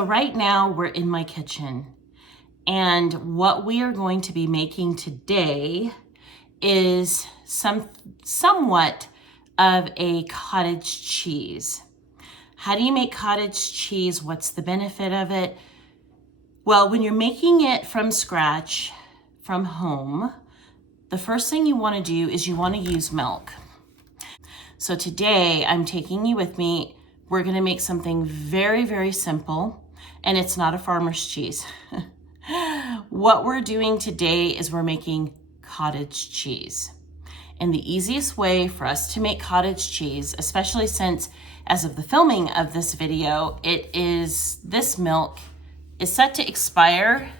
So right now we're in my kitchen, and what we are going to be making today is somewhat of a cottage cheese. How do you make cottage cheese? What's the benefit of it? Well, when you're making it from scratch, from home, the first thing you want to do is you want to use milk. So today I'm taking you with me. We're going to make something very, very simple, and it's not a farmer's cheese. What we're doing today is we're making cottage cheese. And the easiest way for us to make cottage cheese, especially since as of the filming of this video, this milk is set to expire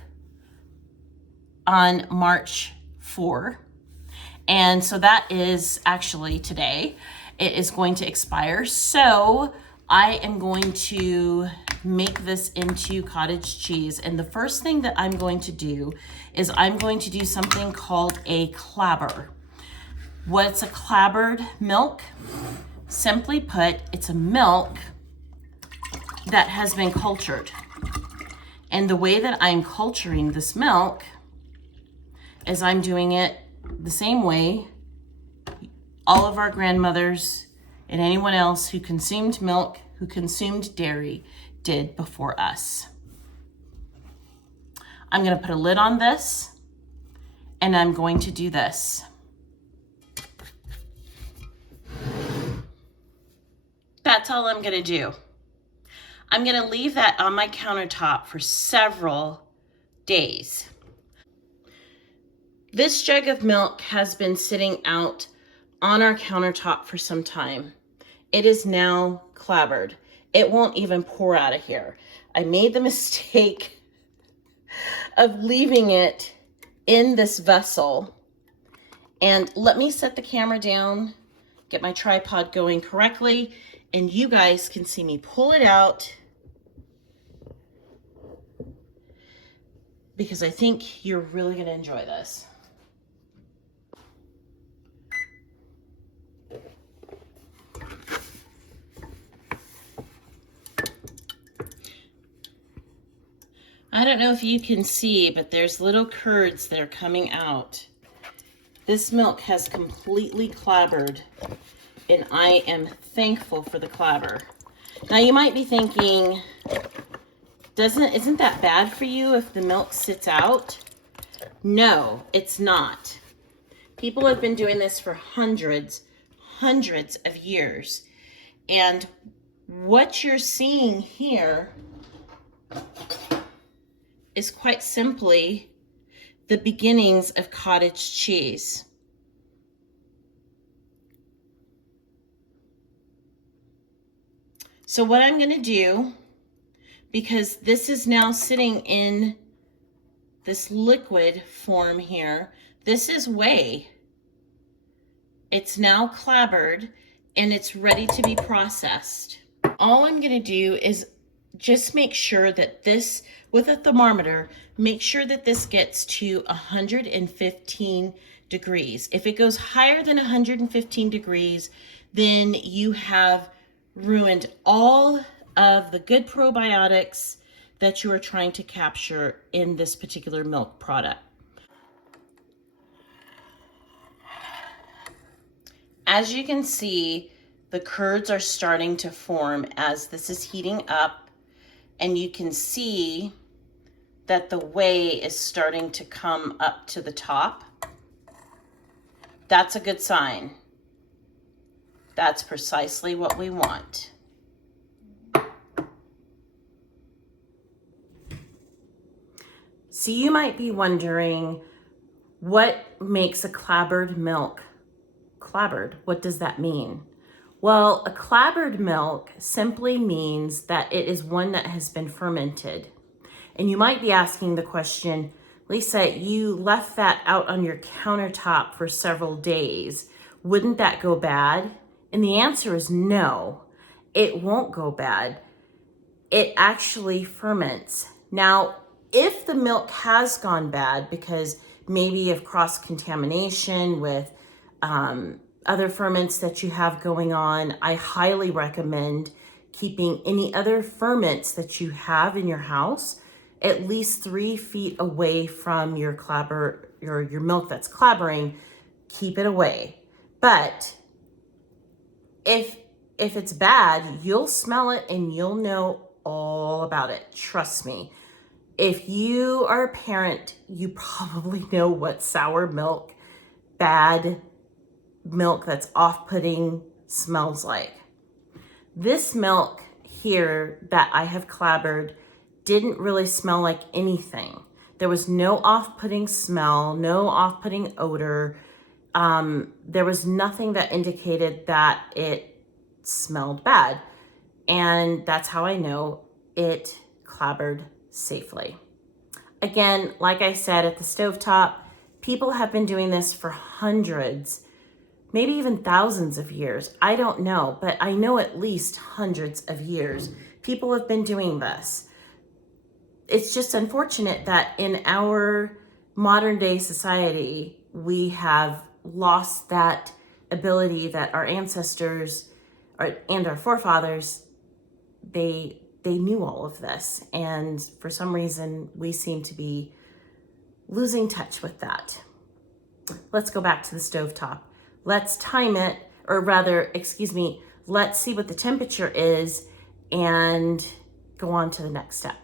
on March 4. And so that is actually today. It is going to expire. So I am going to make this into cottage cheese. And the first thing that I'm going to do is I'm going to do something called a clabber. What's a clabbered milk? Simply put, it's a milk that has been cultured. And the way that I'm culturing this milk is I'm doing it the same way all of our grandmothers and anyone else who consumed milk, who consumed dairy, did before us. I'm going to put a lid on this, and I'm going to do this. That's all I'm going to do. I'm going to leave that on my countertop for several days. This jug of milk has been sitting out on our countertop for some time. It is now clabbered. It won't even pour out of here. I made the mistake of leaving it in this vessel. And let me set the camera down, get my tripod going correctly, and you guys can see me pull it out, because I think you're really going to enjoy this. I don't know if you can see, but there's little curds that are coming out. This milk has completely clabbered, and I am thankful for the clabber. Now you might be thinking, isn't that bad for you if the milk sits out? No, it's not. People have been doing this for hundreds of years. And what you're seeing here is quite simply the beginnings of cottage cheese. So what I'm going to do, because this is now sitting in this liquid form here, this is whey. It's now clabbered and it's ready to be processed. All I'm going to do is just make sure that this, with a thermometer, make sure that this gets to 115 degrees. If it goes higher than 115 degrees, then you have ruined all of the good probiotics that you are trying to capture in this particular milk product. As you can see, the curds are starting to form as this is heating up. And you can see that the whey is starting to come up to the top. That's a good sign. That's precisely what we want. So you might be wondering, what makes a clabbered milk clabbered? What does that mean? Well, a clabbered milk simply means that it is one that has been fermented. And you might be asking the question, Lisa, you left that out on your countertop for several days. Wouldn't that go bad? And the answer is no, it won't go bad. It actually ferments. Now, if the milk has gone bad because maybe of cross-contamination with other ferments that you have going on, I highly recommend keeping any other ferments that you have in your house at least 3 feet away from your your milk that's clabbering. Keep it away. But if it's bad, you'll smell it and you'll know all about it. Trust me. If you are a parent, you probably know what sour milk, bad milk that's off-putting smells like. This milk here that I have clabbered didn't really smell like anything. There was no off-putting smell, no off-putting odor. There was nothing that indicated that it smelled bad. And that's how I know it clabbered safely. Again, like I said, at the stovetop, people have been doing this for hundreds, maybe even thousands of years. I don't know, but I know at least hundreds of years. People have been doing this. It's just unfortunate that in our modern day society, we have lost that ability that our ancestors and our forefathers, they knew all of this. And for some reason, we seem to be losing touch with that. Let's go back to the stovetop. Let's time it, or rather, excuse me, let's see what the temperature is and go on to the next step.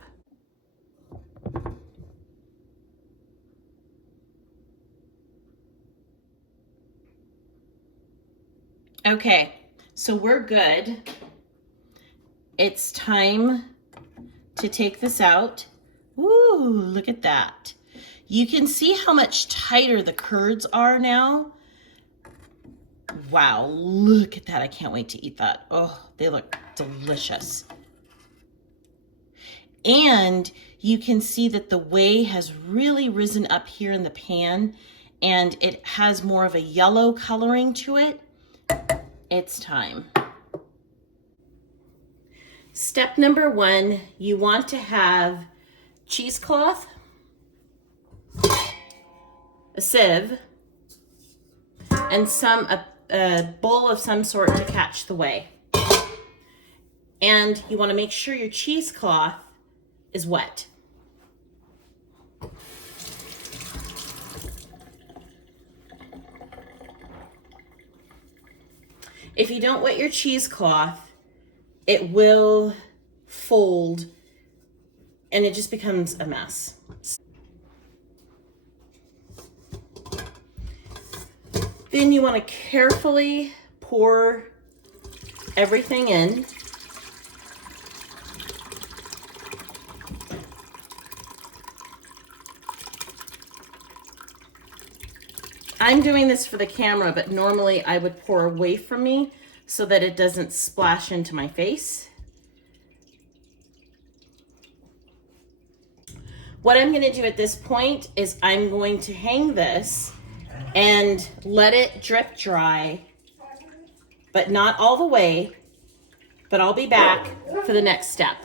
Okay, so we're good. It's time to take this out. Ooh, look at that. You can see how much tighter the curds are now. Wow, look at that. I can't wait to eat that. Oh, they look delicious. And you can see that the whey has really risen up here in the pan and it has more of a yellow coloring to it. It's time. Step number 1, you want to have cheesecloth, a sieve, and a bowl of some sort to catch the whey. And you want to make sure your cheesecloth is wet. If you don't wet your cheesecloth, it will fold and it just becomes a mess. Then you want to carefully pour everything in. I'm doing this for the camera, but normally I would pour away from me so that it doesn't splash into my face. What I'm going to do at this point is I'm going to hang this and let it drip dry, but not all the way, but I'll be back for the next step.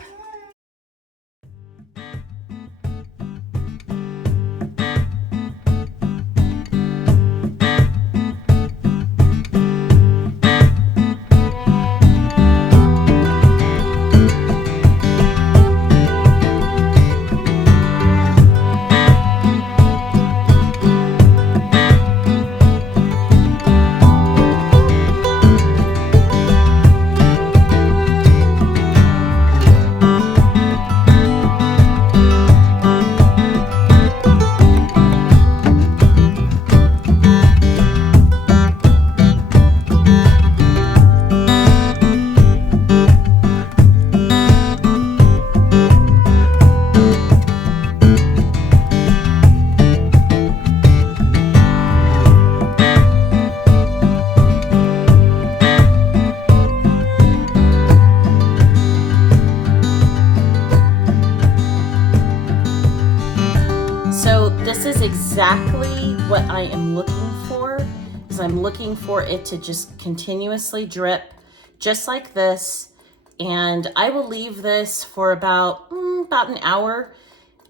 This is exactly what I am looking for, is I'm looking for it to just continuously drip just like this. And I will leave this for about an hour.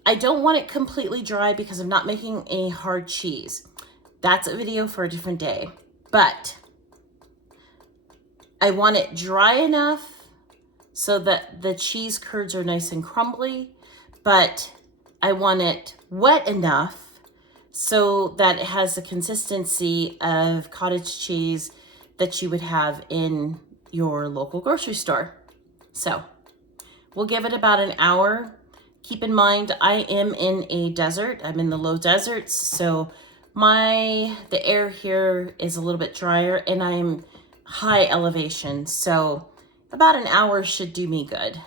I don't want it completely dry because I'm not making a hard cheese. That's a video for a different day. But I want it dry enough so that the cheese curds are nice and crumbly, but I want it wet enough so that it has the consistency of cottage cheese that you would have in your local grocery store. So we'll give it about an hour. Keep in mind, I am in a desert. I'm in the low deserts, so the air here is a little bit drier, and I'm high elevation, so about an hour should do me good.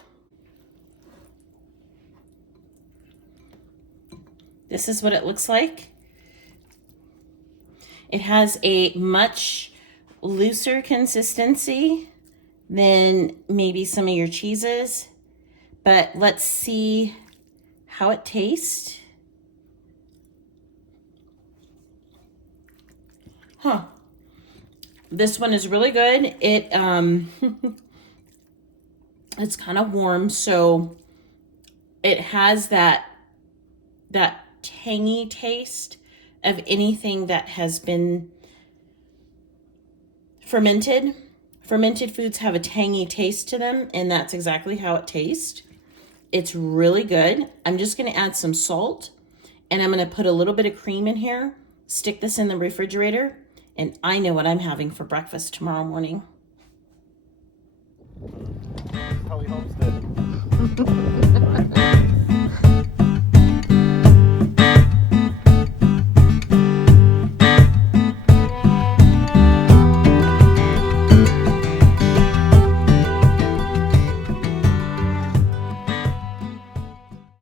This is what it looks like. It has a much looser consistency than maybe some of your cheeses, but let's see how it tastes. This one is really good. It's kind of warm, so it has that tangy taste of anything that has been fermented. Fermented foods have a tangy taste to them, and that's exactly how it tastes. It's really good. I'm just going to add some salt, and I'm going to put a little bit of cream in here, stick this in the refrigerator, and I know what I'm having for breakfast tomorrow morning. Probably Homestead.